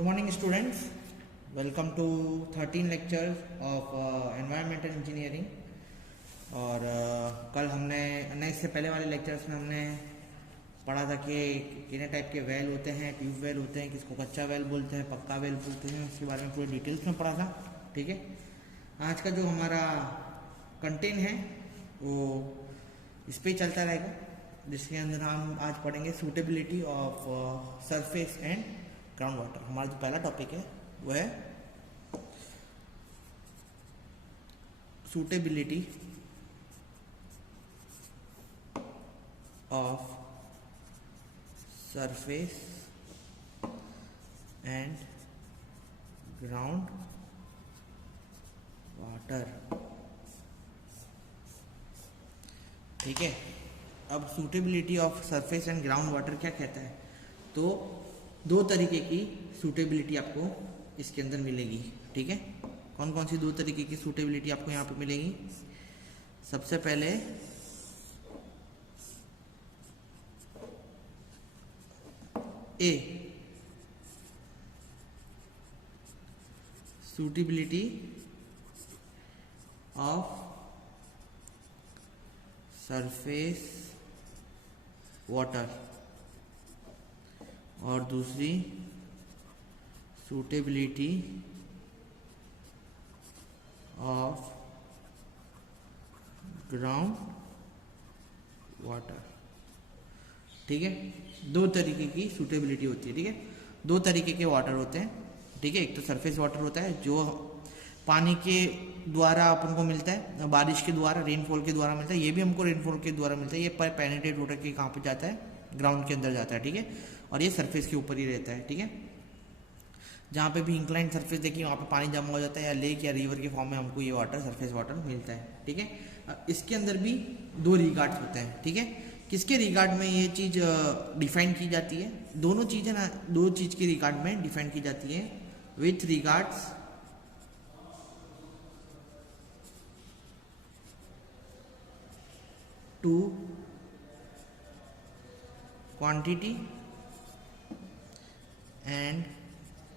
Good morning students, welcome to 13 lectures of environmental engineering। और कल हमने इससे पहले वाले लेक्चर्स में हमने पढ़ा था कि कितने टाइप के वेल होते हैं, ट्यूब वेल होते हैं, किसको कच्चा वेल बोलते हैं, पक्का वेल बोलते हैं, उसके बारे में पूरी डिटेल्स में पढ़ा था। ठीक है, आज का जो हमारा कंटेंट है वो इस पर चलता रहेगा, जिसके अंदर हम आज पढ़ेंगे suitability of surface and ground water. हमारा जो पहला टॉपिक है वो है suitability of surface and ground water. ठीक है, अब suitability of surface and ground water क्या कहता है? तो दो तरीके की सूटेबिलिटी आपको इसके अंदर मिलेगी। ठीक है, कौन कौन सी दो तरीके की सूटेबिलिटी आपको यहाँ पे मिलेगी? सबसे पहले ए, सूटेबिलिटी ऑफ सरफेस वाटर, और दूसरी सूटेबिलिटी ऑफ ग्राउंड वाटर। ठीक है, दो तरीके की सूटेबिलिटी होती है। ठीक है, दो तरीके के वाटर होते हैं। ठीक है, एक तो सरफेस वाटर होता है जो पानी के द्वारा अपन को मिलता है, बारिश के द्वारा, रेनफॉल के द्वारा मिलता है। ये भी हमको रेनफॉल के द्वारा मिलता है। ये पेनिट्रेट होकर के कहाँ पे जाता है? ग्राउंड के अंदर जाता है। ठीक है, और ये सरफेस के ऊपर ही रहता है। ठीक है, जहाँ पे भी इंक्लाइन सरफेस देखिए वहाँ पे पानी जमा हो जाता है, या लेक या रिवर के फॉर्म में हमको ये वाटर, सरफेस वाटर मिलता है। ठीक है, इसके अंदर भी दो रिगार्ड्स होते हैं। ठीक है, किसके रिगार्ड में ये चीज़ डिफाइन की जाती है? दोनों चीज़ें ना, दो चीज़ के रिगार्ड में डिफाइन की जाती है। With regards to quantity and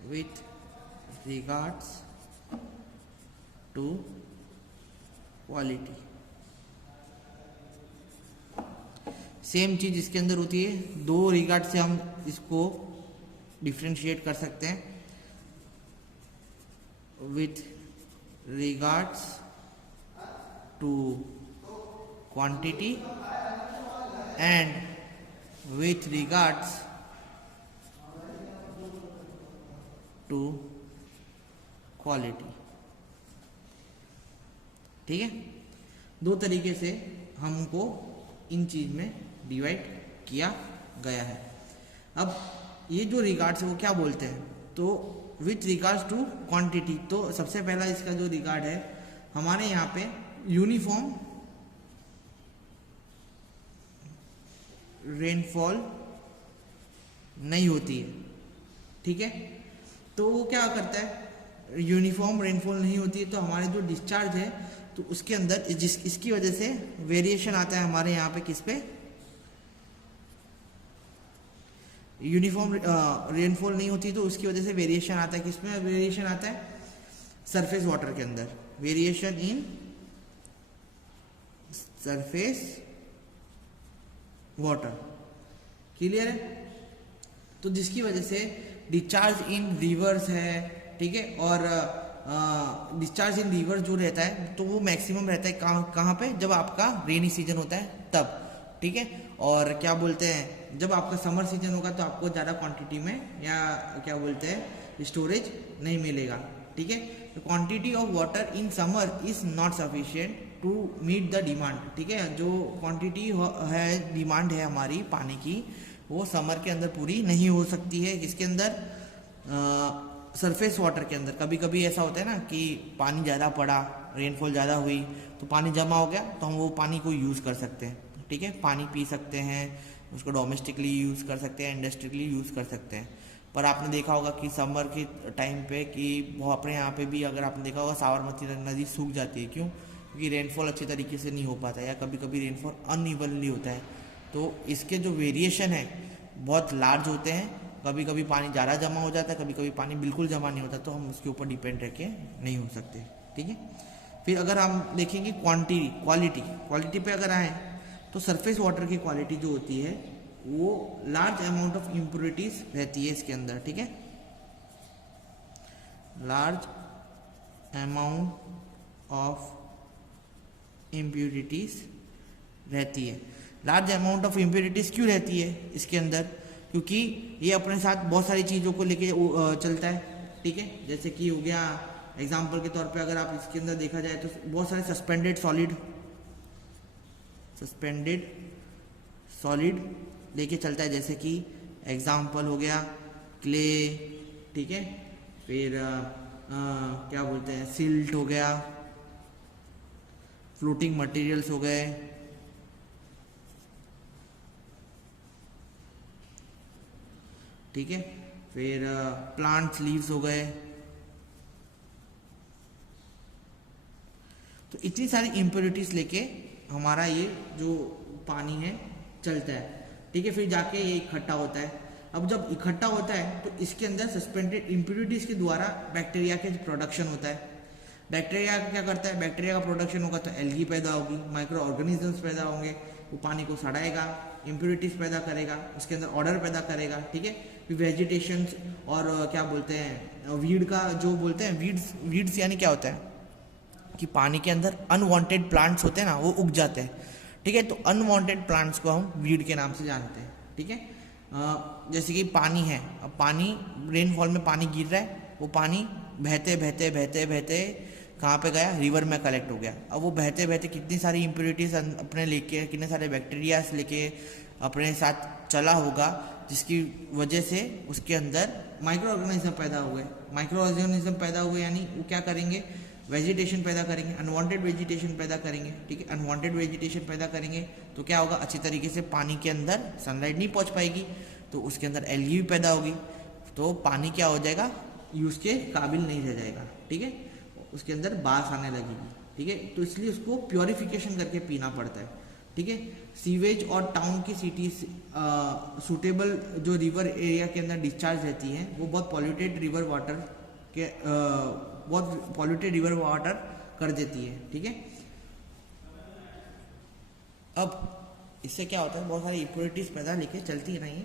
with regards to quality। Same चीज इसके अंदर होती है। दो रिगार्ड से हम इसको डिफ्रेंशिएट कर सकते हैं। With regards to quantity and with regards to quality। ठीक है, दो तरीके से हमको इन चीज में डिवाइड किया गया है। अब ये जो रिगार्ड्स है वो क्या बोलते हैं? तो विथ रिगार्ड्स टू क्वांटिटी, तो सबसे पहला इसका जो रिगार्ड है, हमारे यहाँ पे यूनिफॉर्म रेनफॉल नहीं होती है। ठीक है, तो वो क्या करता है? यूनिफॉर्म रेनफॉल नहीं होती है तो हमारे जो डिस्चार्ज है तो उसके अंदर इसकी वजह से वेरिएशन आता है हमारे यहाँ पे। किस पे? यूनिफॉर्म रेनफॉल नहीं होती तो उसकी वजह से वेरिएशन आता है। किसमें वेरिएशन आता है? सरफेस वाटर के अंदर। Variation in surface water. Clear है? तो जिसकी वजह से डिस्चार्ज इन रिवर्स है। ठीक है, और डिस्चार्ज इन रिवर जो रहता है तो वो मैक्सिमम रहता है कहाँ पे? जब आपका रेनी सीजन होता है तब। ठीक है, और क्या बोलते हैं, जब आपका समर सीजन होगा तो आपको ज़्यादा क्वांटिटी में, या क्या बोलते हैं, स्टोरेज नहीं मिलेगा। ठीक है, quantity of water in summer is not sufficient to meet the demand. ठीक है, जो क्वांटिटी है, डिमांड है हमारी पानी की, वो समर के अंदर पूरी नहीं हो सकती है। इसके अंदर सरफेस वाटर के अंदर कभी कभी ऐसा होता है ना कि पानी ज़्यादा पड़ा, रेनफॉल ज़्यादा हुई तो पानी जमा हो गया, तो हम वो पानी को यूज़ कर सकते हैं। ठीक है, पानी पी सकते हैं, उसको डोमेस्टिकली यूज़ कर सकते हैं, इंडस्ट्रियली यूज़ कर सकते हैं। पर आपने देखा होगा कि समर के टाइम पे कि वो अपने यहाँ पे भी, अगर आपने देखा होगा, साबरमती नदी सूख जाती है। क्यों? क्योंकि रेनफॉल अच्छे तरीके से नहीं हो पाता है, या कभी कभी रेनफॉल अनइवनली होता है। तो इसके जो वेरिएशन है बहुत लार्ज होते हैं, कभी कभी पानी ज़्यादा जमा हो जाता है, कभी कभी पानी बिल्कुल जमा नहीं होता, तो हम उसके ऊपर डिपेंड रह के नहीं हो सकते, ठीक है। फिर अगर हम देखेंगे क्वालिटी पे अगर आए तो सरफेस वाटर की क्वालिटी जो होती है वो लार्ज अमाउंट ऑफ इम्प्योरिटीज रहती है इसके अंदर, ठीक है। लार्ज अमाउंट ऑफ इम्प्योरिटीज रहती है। लार्ज अमाउंट ऑफ इम्प्योरिटीज क्यों रहती है इसके अंदर? क्योंकि ये अपने साथ बहुत सारी चीज़ों को लेके चलता है, ठीक है। जैसे कि हो गया एग्जाम्पल के तौर पे अगर आप इसके अंदर देखा जाए तो बहुत सारे सस्पेंडेड सॉलिड लेके चलता है, जैसे कि एग्जाम्पल हो गया क्ले, ठीक है। फिर क्या बोलते हैं, सिल्ट हो गया, फ्लोटिंग मटेरियल्स हो गए, ठीक है। फिर प्लांट्स लीव्स हो गए। तो इतनी सारी इम्प्योरिटीज लेके हमारा ये जो पानी है चलता है, ठीक है। फिर जाके ये इकट्ठा होता है। अब जब इकट्ठा होता है तो इसके अंदर सस्पेंडेड इम्प्योरिटीज के द्वारा बैक्टीरिया के प्रोडक्शन होता है। बैक्टीरिया क्या करता है, बैक्टीरिया का प्रोडक्शन होगा तो एल्गी पैदा होगी, माइक्रो ऑर्गेनिजम्स पैदा होंगे, वो पानी को सड़ाएगा, इम्प्योरिटीज पैदा करेगा, उसके अंदर ऑर्डर पैदा करेगा, ठीक है। फिर वेजिटेशन और क्या बोलते हैं वीड का जो बोलते हैं वीड्स यानी क्या होता है कि पानी के अंदर अनवांटेड प्लांट्स होते हैं ना, वो उग जाते हैं, ठीक है। तो अनवांटेड प्लांट्स को हम वीड के नाम से जानते हैं, ठीक है। जैसे कि पानी है, अब पानी रेनफॉल में पानी गिर रहा है, वो पानी बहते बहते बहते बहते कहाँ पे गया, रिवर में कलेक्ट हो गया। अब वो बहते बहते कितनी सारी इम्प्योरिटीज अपने लेके, कितने सारे बैक्टीरियाज लेके अपने साथ चला होगा, जिसकी वजह से उसके अंदर माइक्रो ऑर्गेनिज्म पैदा हुए। माइक्रो ऑर्गेनिज्म पैदा हुए यानी वो क्या करेंगे, वेजिटेशन पैदा करेंगे, अनवांटेड वेजिटेशन पैदा करेंगे, ठीक है। अनवांटेड वेजिटेशन पैदा करेंगे तो क्या होगा, अच्छी तरीके से पानी के अंदर सनलाइट नहीं पहुंच पाएगी, तो उसके अंदर एल्गी भी पैदा होगी, तो पानी क्या हो जाएगा, यूज के काबिल नहीं रह जाएगा, ठीक है। उसके अंदर बास आने लगेगी, ठीक है। तो इसलिए उसको प्योरिफिकेशन करके पीना पड़ता है, ठीक है। सीवेज और टाउन की सिटीज सूटेबल जो रिवर एरिया के अंदर डिस्चार्ज रहती हैं वो बहुत पॉल्यूटेड रिवर वाटर कर देती है, ठीक है। अब इससे क्या होता है, बहुत सारी इम्प्योरिटीज पैदा लेके चलती रही,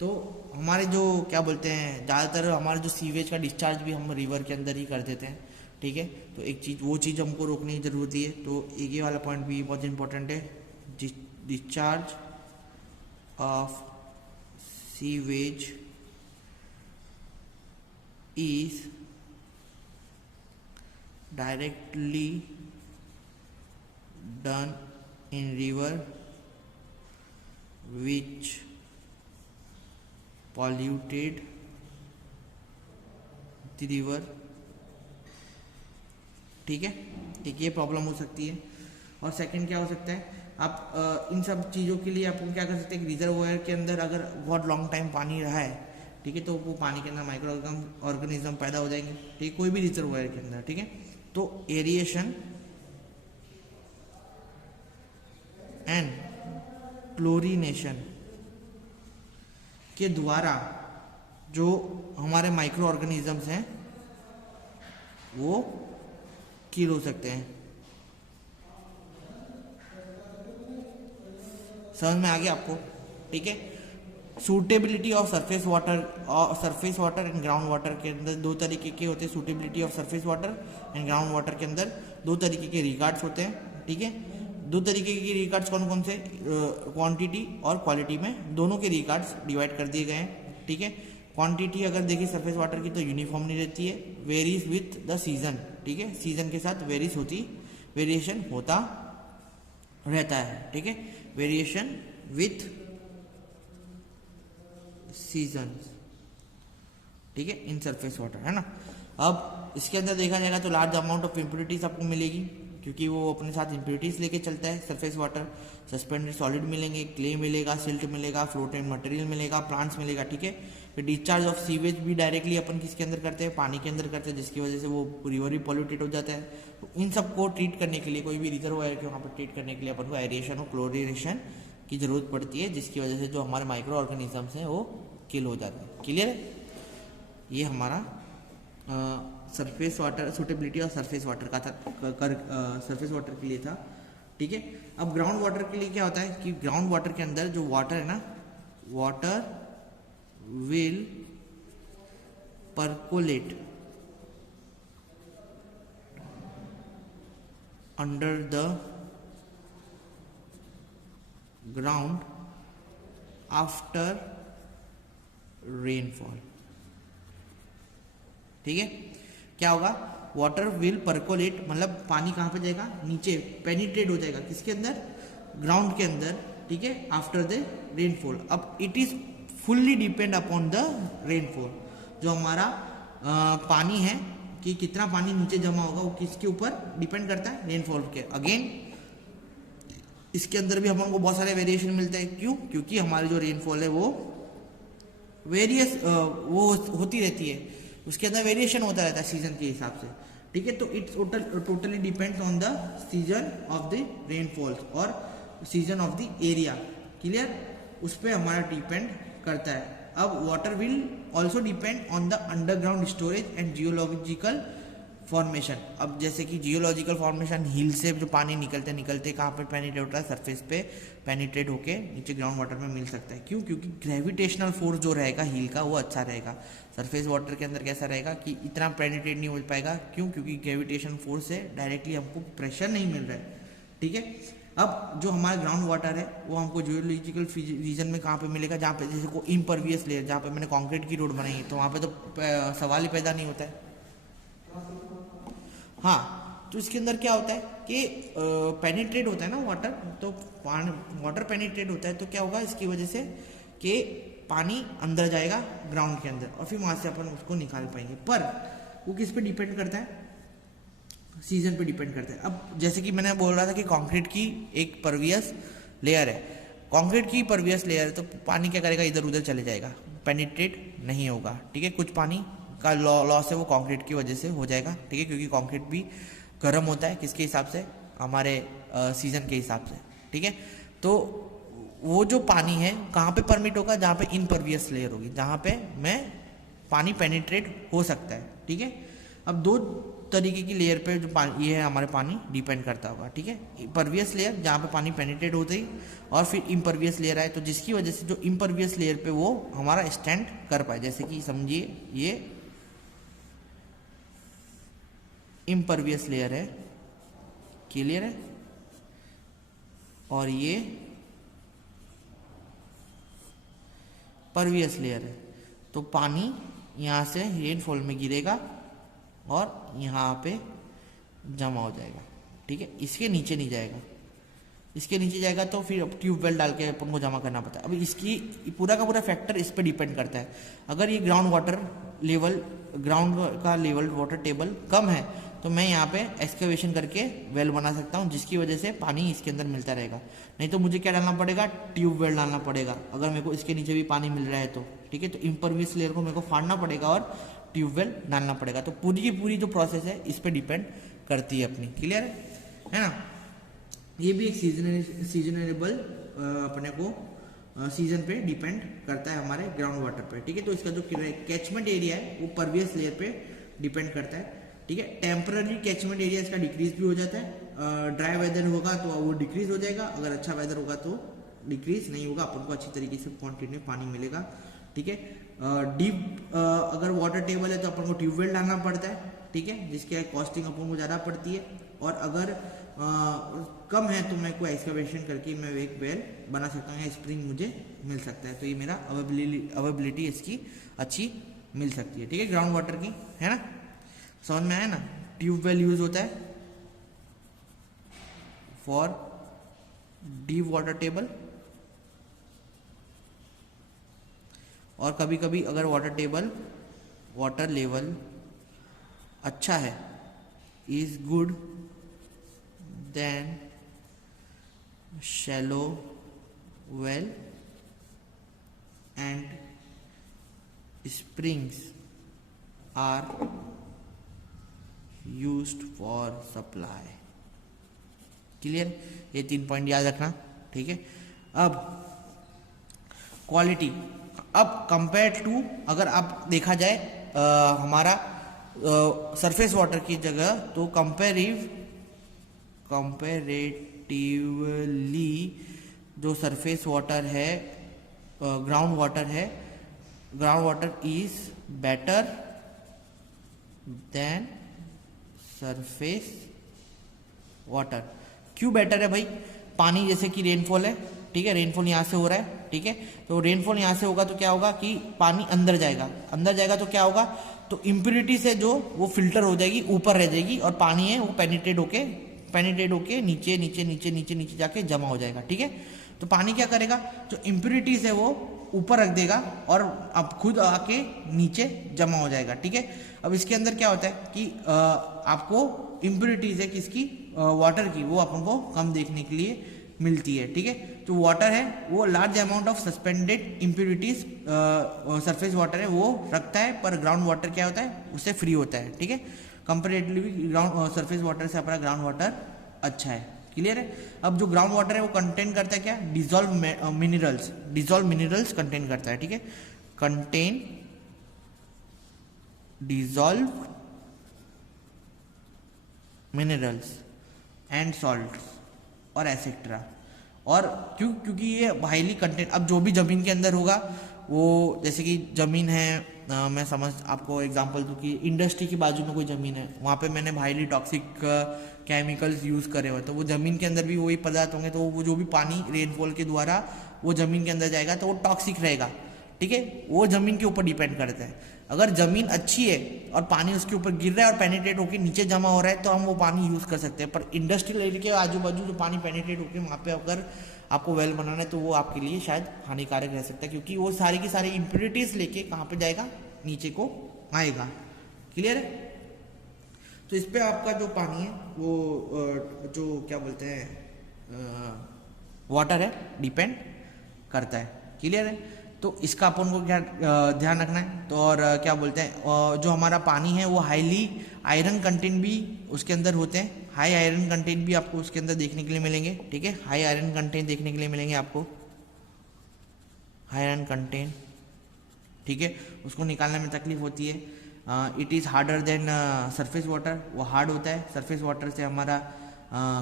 तो हमारे जो क्या बोलते हैं ज़्यादातर हमारे जो सीवेज का डिस्चार्ज भी हम रिवर के अंदर ही कर देते हैं, ठीक है। तो एक चीज़ वो चीज़ हमको रोकने की ज़रूरत है। तो एक ये वाला पॉइंट भी बहुत इंपॉर्टेंट है, discharge of sewage is directly done in river which polluted the river, ठीक है। एक ये प्रॉब्लम हो सकती है। और सेकंड क्या हो सकता है, आप इन सब चीज़ों के लिए आप क्या कर सकते हैं, रिजर्वोयर के अंदर अगर बहुत लॉन्ग टाइम पानी रहा है, ठीक है, तो वो पानी के अंदर माइक्रो ऑर्गेनिज्म पैदा हो जाएंगे, ठीक है, कोई भी रिजर्वोयर के अंदर, ठीक है। तो एरिएशन एंड क्लोरीनेशन के द्वारा जो हमारे माइक्रो ऑर्गेनिजम्स हैं वो किल हो सकते हैं। समझ में आ गया आपको, ठीक है। Suitability of surface water and ground water के अंदर दो तरीके के होते हैं। Suitability of surface water and ground water के अंदर दो तरीके के रिगार्ड्स होते हैं, ठीक है। दो तरीके के रिगार्ड्स कौन कौन से, क्वांटिटी और क्वालिटी में दोनों के रिगार्ड्स डिवाइड कर दिए गए हैं, ठीक है। क्वांटिटी अगर देखिए सरफेस वाटर की तो यूनिफॉर्म नहीं रहती है, वेरीज विथ द सीजन, ठीक है। सीजन के साथ वेरिएशन होता रहता है, ठीक है। वेरिएशन विथ सीजन, ठीक है, इन सरफेस वाटर, है ना। अब इसके अंदर देखा जाएगा तो लार्ज अमाउंट ऑफ इम्प्योरिटीज आपको मिलेगी, क्योंकि वो अपने साथ इम्प्योरिटीज लेके चलता है सरफेस वाटर। सस्पेंडेड सॉलिड मिलेंगे, क्ले मिलेगा, सिल्ट मिलेगा, फ्लोटेड मटेरियल मिलेगा, प्लांट्स मिलेगा, ठीक है। फिर डिस्चार्ज ऑफ सीवेज भी डायरेक्टली अपन किसके अंदर करते हैं, पानी के अंदर करते हैं, जिसकी वजह से वो रिवर भी पॉल्यूटेड हो जाता है। तो इन सबको ट्रीट करने के लिए, कोई भी रिजर्वायर के वहाँ पर ट्रीट करने के लिए अपन को एरिएशन और क्लोरिनेशन की जरूरत पड़ती है, जिसकी वजह से जो हमारे माइक्रो ऑर्गेनिजम्स हैं वो किल हो जाता है। क्लियर है? ये हमारा सरफेस वाटर सुटेबिलिटी और सरफेस वाटर का था, सरफेस वाटर के लिए था। ठीक है, अब ग्राउंड वाटर के लिए क्या होता है कि ग्राउंड वाटर के अंदर जो वाटर है ना, water will percolate under the ground after rainfall। ठीक है, क्या होगा? वाटर विल परकोलेट मतलब पानी कहाँ पे जाएगा? नीचे पेनिट्रेट हो जाएगा, किसके अंदर? ग्राउंड के अंदर। ठीक है, आफ्टर द रेनफॉल। अब it is fully depend upon the rainfall. जो हमारा पानी है कि कितना पानी नीचे जमा होगा वो किसके ऊपर डिपेंड करता है? रेनफॉल के। अगेन इसके अंदर भी हमको बहुत सारे वेरिएशन मिलते हैं। क्यों? क्योंकि हमारी जो रेनफॉल है वो वेरियस वो होती रहती है, उसके अंदर वेरिएशन होता रहता है सीजन के हिसाब से। ठीक है, तो it's totally depends on the season of the rainfalls और season of the area. Clear? उस पर हमारा डिपेंड करता है। अब water will also depend on the underground storage and geological formation. अब जैसे कि जियोलॉजिकल फॉर्मेशन, हिल से जो पानी निकलते निकलते कहाँ पे पेनिट्रेट होता है? सरफेस पे पेनिट्रेट होके नीचे ग्राउंड वाटर में मिल सकता है। क्यों? क्योंकि ग्रेविटेशनल फोर्स जो रहेगा हिल का वो अच्छा रहेगा। सरफेस वाटर के अंदर कैसा रहेगा कि इतना पेनिट्रेट नहीं हो पाएगा। क्यों? क्योंकि ग्रेविटेशन फोर्स से डायरेक्टली हमको प्रेशर नहीं मिल रहा है। ठीक है, अब जो हमारा ग्राउंड वाटर है वो हमको जियोलॉजिकल रीजन में कहाँ पे मिलेगा? जहाँ पे जैसे को इम्परवियस लेयर, जहाँ पे मैंने कंक्रीट की रोड बनाई है तो वहाँ पे तो सवाल ही पैदा नहीं होता है। हाँ, तो इसके अंदर क्या होता है कि पेनिट्रेट होता है ना वाटर, तो वाटर पेनिट्रेट होता है तो क्या होगा इसकी वजह से कि पानी अंदर जाएगा ग्राउंड के अंदर और फिर वहाँ से अपन उसको निकाल पाएंगे। पर वो किस पे डिपेंड करता है? सीजन पे डिपेंड करता है। अब जैसे कि मैंने बोल रहा था कि कंक्रीट की एक परवियस लेयर है, कंक्रीट की परवियस लेयर है तो पानी क्या करेगा? इधर उधर चले जाएगा, पेनिट्रेट नहीं होगा। ठीक है, कुछ पानी का लॉस है वो कंक्रीट की वजह से हो जाएगा। ठीक है, क्योंकि कंक्रीट भी गर्म होता है किसके हिसाब से? हमारे सीजन के हिसाब से। ठीक है, तो वो जो पानी है कहाँ पे परमिट होगा? जहाँ पे इनपरवियस लेयर होगी, जहाँ पे मैं पानी पेनिट्रेट हो सकता है। ठीक है, अब दो तरीके की लेयर पे जो पानी ये है हमारे पानी डिपेंड करता होगा। ठीक है, परवियस लेयर जहाँ पे पानी पेनिट्रेट होते ही और फिर इम्परवियस लेयर आए तो जिसकी वजह से जो इम्परवियस लेयर पे वो हमारा स्टैंड कर पाए। जैसे कि समझिए ये इम्परवियस लेयर है, क्लियर है, और ये परवियस लेयर है। तो पानी यहाँ से रेनफॉल में गिरेगा और यहाँ पे जमा हो जाएगा। ठीक है, इसके नीचे नहीं जाएगा, इसके नीचे जाएगा तो फिर ट्यूबवेल डाल के अपन को जमा करना पड़ता है। अब इसकी पूरा का पूरा फैक्टर इस पर डिपेंड करता है। अगर ये ग्राउंड वाटर लेवल, ग्राउंड का लेवल वाटर टेबल कम है तो मैं यहाँ पे एक्सकेवेशन करके वेल बना सकता हूँ, जिसकी वजह से पानी इसके अंदर मिलता रहेगा। नहीं तो मुझे क्या डालना पड़ेगा? ट्यूबवेल डालना पड़ेगा, अगर मेरे को इसके नीचे भी पानी मिल रहा है तो। ठीक है, तो इम्परवियस लेयर को मेरे को फाड़ना पड़ेगा और ट्यूबवेल डालना पड़ेगा। तो पूरी की पूरी जो प्रोसेस है इस पर डिपेंड करती है अपनी। क्लियर है ना? ये भी एक सीजनेबल अपने को सीजन पे डिपेंड करता है हमारे ग्राउंड वाटर पे। ठीक है, तो इसका जो कैचमेंट एरिया है वो परवियस लेयर पे डिपेंड करता है। ठीक है, टेम्पररी कैचमेंट एरिया इसका डिक्रीज भी हो जाता है। ड्राई वेदर होगा तो वो डिक्रीज हो जाएगा, अगर अच्छा वेदर होगा तो डिक्रीज नहीं होगा, अपन को अच्छी तरीके से क्वांटिटी में पानी मिलेगा। ठीक है, डीप अगर वाटर टेबल है तो अपन को ट्यूबवेल डालना पड़ता है। ठीक है, जिसके कॉस्टिंग अपन को ज़्यादा पड़ती है। और अगर कम है तो मैं कोई एक्सकवेशन करके मैं एक वेल बना सकता हूँ या स्प्रिंग मुझे मिल सकता है। तो ये मेरा अवेबिलिटी इसकी अच्छी मिल सकती है। ठीक है, ग्राउंड वाटर की, है ना? समझ में आया ना? ट्यूबवेल यूज होता है फॉर डीप वाटर टेबल, और कभी कभी अगर वाटर लेवल अच्छा है, is good then shallow well and springs are used for supply. Clear? ये 3 पॉइंट याद रखना। ठीक है, अब क्वालिटी। अब कंपेयर टू अगर आप देखा जाए हमारा सरफेस वाटर की जगह, तो कंपेरेटिवली जो सरफेस वाटर है, ground water is better than surface water. क्यों बेटर है भाई? पानी जैसे कि रेनफॉल है, ठीक है, रेनफॉल यहाँ से हो रहा है, ठीक है, तो रेनफॉल यहाँ से होगा तो क्या होगा कि पानी अंदर जाएगा तो क्या होगा, तो इम्प्योरिटीज है जो वो फिल्टर हो जाएगी, ऊपर रह जाएगी, और पानी है वो पेनिट्रेट होके नीचे नीचे नीचे नीचे नीचे जाके जमा हो जाएगा, ठीक है। तो पानी क्या करेगा, जो इम्प्योरिटीज है वो ऊपर रख देगा और अब खुद आके नीचे जमा हो जाएगा, ठीक है। अब इसके अंदर क्या होता है कि आपको इम्प्योरिटीज है किसकी, वाटर की, वो अपन को कम देखने के लिए मिलती है, ठीक है। जो वाटर है वो large amount of suspended impurities surface water है वो रखता है, पर ग्राउंड वाटर क्या होता है, उससे फ्री होता है, ठीक है। कंपेरेटिवली ग्राउंड सरफेस वाटर से अपना ग्राउंड वाटर अच्छा है, क्लियर है। अब जो ग्राउंड वाटर है वो कंटेन करता है क्या, डिजॉल्व मिनरल्स कंटेन करता है, ठीक है, contain dissolve minerals and salts और एसेट्रा। और क्योंकि ये हाईली कंटेंट, अब जो भी जमीन के अंदर होगा वो, जैसे कि जमीन है, मैं आपको एग्जांपल दूं कि इंडस्ट्री की बाजू में कोई जमीन है, वहाँ पे मैंने हाईली टॉक्सिक केमिकल्स यूज करे हुए, तो वो जमीन के अंदर भी वही पदार्थ होंगे, तो वो जो भी पानी रेनफॉल के द्वारा वो जमीन के अंदर जाएगा तो वो टॉक्सिक रहेगा, ठीक है। वो जमीन के ऊपर डिपेंड करता है। अगर जमीन अच्छी है और पानी उसके ऊपर गिर रहा है और पेनिट्रेट होकर नीचे जमा हो रहा है तो हम वो पानी यूज कर सकते हैं, पर इंडस्ट्रियल एरिया के आजू बाजू जो पानी पेनिट्रेट होकर वहाँ पे अगर आपको वेल बनाना है तो वो आपके लिए शायद हानिकारक रह सकता है, क्योंकि वो सारी की सारी इम्प्योरिटीज लेके कहाँ पे जाएगा, नीचे को आएगा, क्लियर है। तो इस पे आपका जो पानी है वो जो क्या बोलते हैं वाटर है डिपेंड करता है, क्लियर है। तो इसका अपन को क्या ध्यान रखना है, तो और क्या बोलते हैं जो हमारा पानी है वो हाईली आयरन कंटेंट भी उसके अंदर होते हैं, हाई आयरन कंटेंट भी आपको उसके अंदर देखने के लिए मिलेंगे, ठीक है। हाई आयरन कंटेंट देखने के लिए मिलेंगे आपको, हाई आयरन कंटेंट, ठीक है। उसको निकालने में तकलीफ होती है। It is harder than surface water, वो हार्ड होता है सरफेस वाटर से हमारा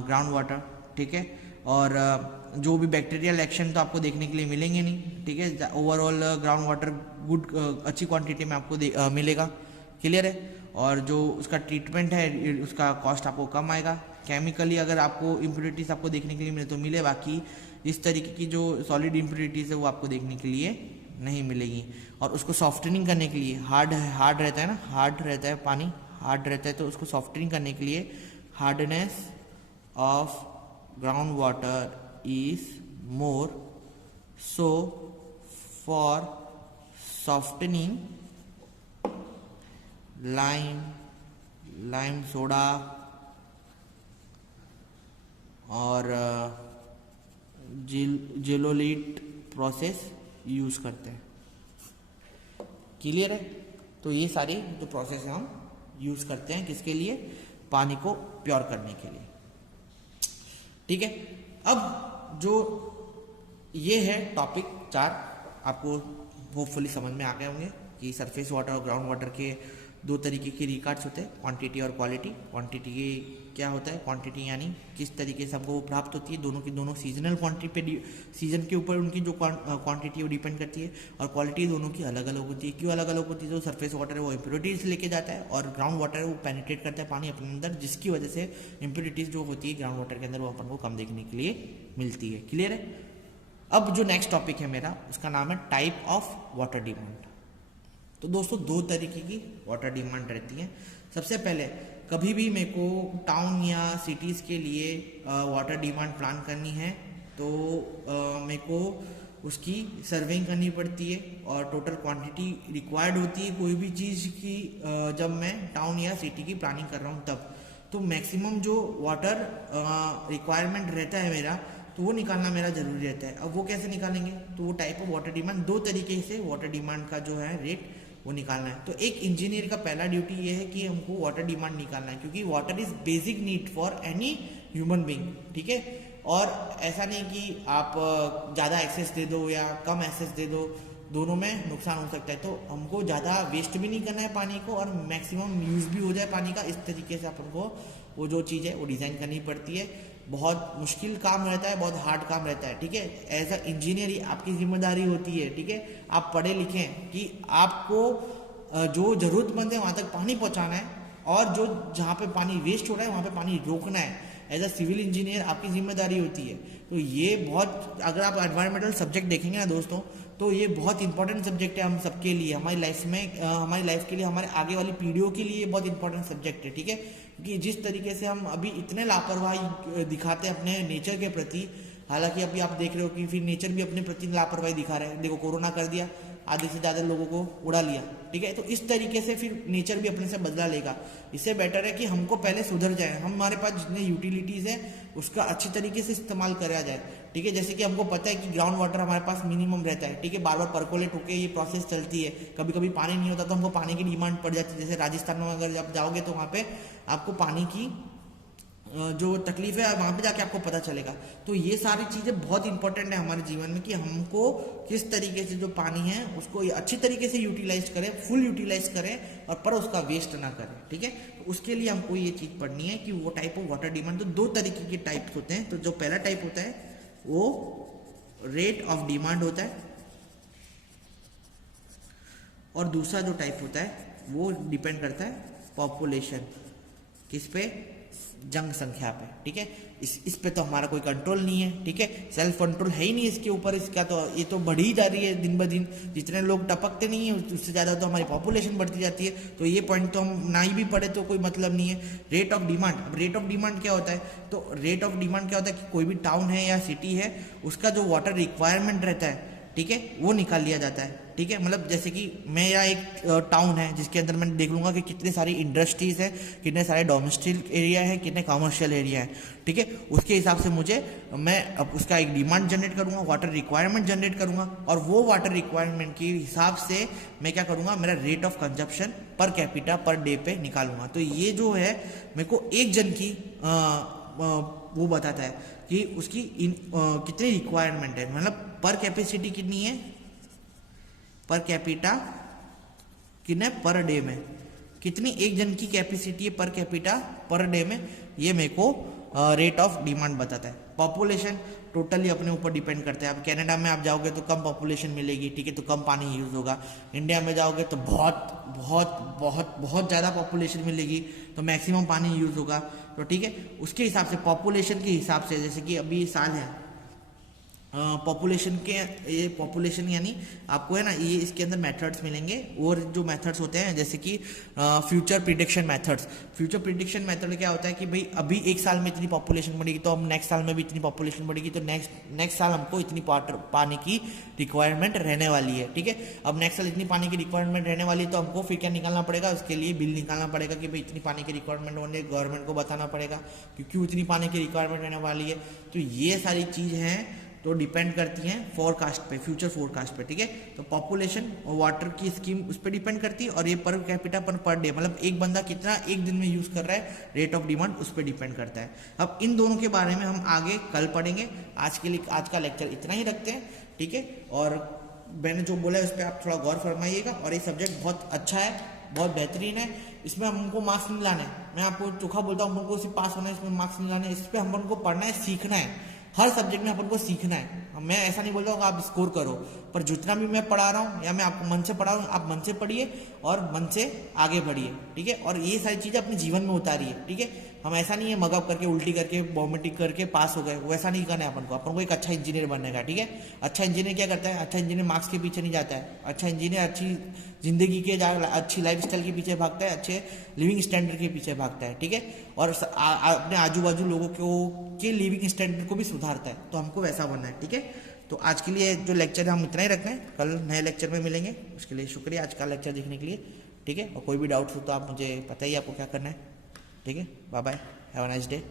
ग्राउंड वाटर, ठीक है। और जो भी बैक्टीरियल एक्शन तो आपको देखने के लिए मिलेंगे नहीं, ठीक है। ओवरऑल ग्राउंड वाटर गुड अच्छी क्वांटिटी में आपको मिलेगा, क्लियर है। और जो उसका ट्रीटमेंट है उसका कॉस्ट आपको कम आएगा। केमिकली अगर आपको इम्प्योरिटीज आपको देखने के लिए मिले तो मिले, बाकी इस तरीके की जो सॉलिड इम्प्योरिटीज है वो आपको देखने के लिए नहीं मिलेगी। और उसको सॉफ्टनिंग करने के लिए हार्ड रहता है ना, हार्ड रहता है पानी, हार्ड रहता है, तो उसको सॉफ्टनिंग करने के लिए hardness of ground water is more, so for softening lime soda और जेलोलिट प्रोसेस यूज करते हैं, क्लियर है। तो ये सारी जो प्रोसेस है हम यूज करते हैं किसके लिए, पानी को प्योर करने के लिए, ठीक है। अब जो ये है टॉपिक 4 आपको होपफुली समझ में आ गए होंगे कि सरफेस वाटर और ग्राउंड वाटर के 2 तरीके के रिकॉर्ड्स होते हैं, क्वांटिटी और क्वालिटी। क्वांटिटी क्या होता है, क्वांटिटी यानी किस तरीके से हमको वो प्राप्त होती है, दोनों की दोनों सीजनल क्वांटिटी पे, सीजन के ऊपर उनकी जो क्वांटिटी वो डिपेंड करती है। और क्वालिटी दोनों की अलग अलग होती है। क्यों अलग अलग होती है, जो सरफेस वाटर है वो इम्प्योरिटीज लेके जाता है और ग्राउंड वाटर है वो पेनिट्रेट करता है पानी अपने अंदर, जिसकी वजह से इम्प्योरिटीज जो होती है ग्राउंड वाटर के अंदर वो अपन को कम देखने के लिए मिलती है, क्लियर है। अब जो नेक्स्ट टॉपिक है मेरा उसका नाम है टाइप ऑफ वाटर डिमांड। तो दोस्तों 2 तरीके की वाटर डिमांड रहती है। सबसे पहले कभी भी मेरे को टाउन या सिटीज़ के लिए वाटर डिमांड प्लान करनी है तो मेरे को उसकी सर्वेइंग करनी पड़ती है और टोटल क्वांटिटी रिक्वायर्ड होती है कोई भी चीज़ की। जब मैं टाउन या सिटी की प्लानिंग कर रहा हूँ तब तो मैक्सिमम जो वाटर रिक्वायरमेंट रहता है मेरा तो वो निकालना मेरा जरूरी रहता है। अब वो कैसे निकालेंगे, तो वो टाइप ऑफ वाटर डिमांड 2 तरीके से वाटर डिमांड का जो है रेट वो निकालना है। तो एक इंजीनियर का पहला ड्यूटी ये है कि हमको वाटर डिमांड निकालना है, क्योंकि water is basic need for any human being, ठीक है। और ऐसा नहीं कि आप ज़्यादा एक्सेस दे दो या कम एक्सेस दे दो दोनों में नुकसान हो सकता है। तो हमको ज़्यादा वेस्ट भी नहीं करना है पानी को और मैक्सिमम यूज़ भी हो जाए पानी का, इस तरीके से अपन को वो जो चीज़ है वो डिज़ाइन करनी पड़ती है। बहुत मुश्किल काम रहता है, बहुत हार्ड काम रहता है, ठीक है। एज अ इंजीनियर आपकी जिम्मेदारी होती है, ठीक है, आप पढ़े लिखें कि आपको जो ज़रूरतमंद है वहाँ तक पानी पहुँचाना है और जो जहाँ पे पानी वेस्ट हो रहा है वहाँ पे पानी रोकना है। एज अ सिविल इंजीनियर आपकी जिम्मेदारी होती है। तो ये बहुत, अगर आप एनवायरमेंटल सब्जेक्ट देखेंगे ना दोस्तों, तो ये बहुत इंपॉर्टेंट सब्जेक्ट है हम सबके लिए, हमारी लाइफ में, हमारी लाइफ के लिए, हमारे आगे वाली पीढ़ियों के लिए बहुत इंपॉर्टेंट सब्जेक्ट है, ठीक है। क्योंकि जिस तरीके से हम अभी इतने लापरवाही दिखाते हैं अपने नेचर के प्रति, हालांकि अभी आप देख रहे हो कि फिर नेचर भी अपने प्रति लापरवाही दिखा रहा है। देखो कोरोना कर दिया, आधे से ज़्यादा लोगों को उड़ा लिया, ठीक है। तो इस तरीके से फिर नेचर भी अपने से बदला लेगा। इससे बेटर है कि हमको पहले सुधर जाए, हमारे पास जितने यूटिलिटीज़ हैं उसका अच्छी तरीके से इस्तेमाल करा जाए, ठीक है। जैसे कि हमको पता है कि ग्राउंड वाटर हमारे पास मिनिमम रहता है, ठीक है, बार बार परकोलेट होकर ये प्रोसेस चलती है। कभी कभी पानी नहीं होता तो हमको पानी की डिमांड पड़ जाती है। जैसे राजस्थान में अगर आप जाओगे तो वहाँ पे आपको पानी की जो तकलीफ है वहाँ पे जाके आपको पता चलेगा। तो ये सारी चीज़ें बहुत इंपॉर्टेंट है हमारे जीवन में कि हमको किस तरीके से जो पानी है उसको अच्छी तरीके से यूटिलाइज करें, फुल यूटिलाइज करें और पर उसका वेस्ट ना करें, ठीक है। तो उसके लिए हमको ये चीज़ पढ़नी है कि वो टाइप ऑफ वाटर डिमांड, तो दो तरीके के टाइप्स होते हैं। तो जो पहला टाइप होता है वो रेट ऑफ डिमांड होता है और दूसरा जो टाइप होता है वो डिपेंड करता है पॉपुलेशन, किस पे, जनसंख्या पे, ठीक है। इस पे तो हमारा कोई कंट्रोल नहीं है, ठीक है, सेल्फ कंट्रोल है ही नहीं इसके ऊपर। इसका तो ये तो बढ़ ही जा रही है दिन ब दिन, जितने लोग टपकते नहीं है उससे ज़्यादा तो हमारी पॉपुलेशन बढ़ती जाती है। तो ये पॉइंट तो हम ना ही भी पढ़े तो कोई मतलब नहीं है। रेट ऑफ डिमांड, अब रेट ऑफ डिमांड क्या होता है, तो रेट ऑफ डिमांड क्या होता है कि कोई भी टाउन है या सिटी है उसका जो वाटर रिक्वायरमेंट रहता है, ठीक है, वो निकाल लिया जाता है, ठीक है। मतलब जैसे कि मेरा एक टाउन है जिसके अंदर मैं देख लूंगा कि कितने सारी इंडस्ट्रीज है, कितने सारे डोमेस्टिक एरिया है, कितने कमर्शियल एरिया है, ठीक है। उसके हिसाब से मैं अब उसका एक डिमांड जनरेट करूंगा, वाटर रिक्वायरमेंट जनरेट करूंगा और वो वाटर रिक्वायरमेंट के हिसाब से मैं क्या करूंगा, मेरा rate of consumption per capita per day पे निकालूंगा। तो ये जो है मेरे को एक जन की वो बताता है कि उसकी कितनी रिक्वायरमेंट है, मतलब पर कैपेसिटी कितनी है, पर कैपिटा कितने पर डे में, कितनी एक जन की कैपेसिटी है पर कैपिटा पर डे में, ये मेरे को रेट ऑफ डिमांड बताता है। पॉपुलेशन टोटली अपने ऊपर डिपेंड करता है। अब कनाडा में आप जाओगे तो कम पॉपुलेशन मिलेगी, ठीक है, तो कम पानी यूज होगा। इंडिया में जाओगे तो बहुत बहुत बहुत बहुत ज़्यादा पॉपुलेशन मिलेगी तो मैक्सिमम पानी यूज होगा। तो ठीक है, उसके हिसाब से पॉपुलेशन के हिसाब से, जैसे कि अभी साल है पॉपुलेशन के, ये पॉपुलेशन यानी आपको है ना, ये इसके अंदर मेथड्स मिलेंगे और जो मेथड्स होते हैं जैसे कि future prediction methods. Future prediction method क्या होता है कि भाई अभी एक साल में इतनी पॉपुलेशन बढ़ेगी तो हम नेक्स्ट साल में भी इतनी पॉपुलेशन बढ़ेगी तो नेक्स्ट साल हमको इतनी पानी की रिक्वायरमेंट रहने वाली है, ठीक है। अब नेक्स्ट साल इतनी पानी की रिक्वायरमेंट रहने वाली है तो हमको फिर क्या निकालना पड़ेगा, उसके लिए बिल निकालना पड़ेगा कि भाई इतनी पानी की रिक्वायरमेंट होने गवर्नमेंट को बताना पड़ेगा कि क्यों इतनी पानी की रिक्वायरमेंट रहने वाली है। तो ये सारी चीज़ हैं तो डिपेंड करती हैं फोरकास्ट पे, फ्यूचर फोरकास्ट पे, ठीक है। तो पॉपुलेशन और वाटर की स्कीम उस पर डिपेंड करती है और ये पर कैपिटा पर डे, मतलब एक बंदा कितना एक दिन में यूज कर रहा है, रेट ऑफ डिमांड उस पर डिपेंड करता है। अब इन दोनों के बारे में हम आगे कल पढ़ेंगे। आज के लिए आज का लेक्चर इतना ही रखते हैं, ठीक है। और मैंने जो बोला है उस पर आप थोड़ा गौर फरमाइएगा। और ये सब्जेक्ट बहुत अच्छा है, बहुत बेहतरीन है, इसमें हमको मार्क्स नहीं लाना है। मैं आपको चोखा बोलता हूँ, हमको सिर्फ पास होना है, इसमें मार्क्स नहीं लाना है। इस पर हमको पढ़ना है, सीखना है। हर सब्जेक्ट में अपन को सीखना है। मैं ऐसा नहीं बोल रहा हूँ आप स्कोर करो, पर जितना भी मैं पढ़ा रहा हूँ या मैं आपको मन से पढ़ा रहा हूँ, आप मन से पढ़िए और मन से आगे बढ़िए, ठीक है। और ये सारी चीज़ें अपने जीवन में उतारिए, ठीक है। हम ऐसा नहीं है मगअप करके, उल्टी करके, वॉमिटिंग करके पास हो गए, वैसा नहीं करना है अपन को एक अच्छा इंजीनियर बनने का, ठीक है। अच्छा इंजीनियर क्या करता है, अच्छा इंजीनियर मार्क्स के पीछे नहीं जाता है। अच्छा इंजीनियर अच्छी जिंदगी के, अच्छी लाइफस्टाइल के पीछे भागता है, अच्छे लिविंग स्टैंडर्ड के पीछे भागता है, ठीक है। और अपने आजू बाजू लोगों के लिविंग स्टैंडर्ड को भी सुधारता है। तो हमको वैसा बनना है, ठीक है। तो आज के लिए जो लेक्चर है हम इतना ही रखते हैं, कल नए लेक्चर में मिलेंगे। उसके लिए शुक्रिया आज का लेक्चर देखने के लिए, ठीक है। और कोई भी डाउट्स हो तो आप मुझे बताइए आपको क्या करना है, ठीक है। Bye bye, have a nice day.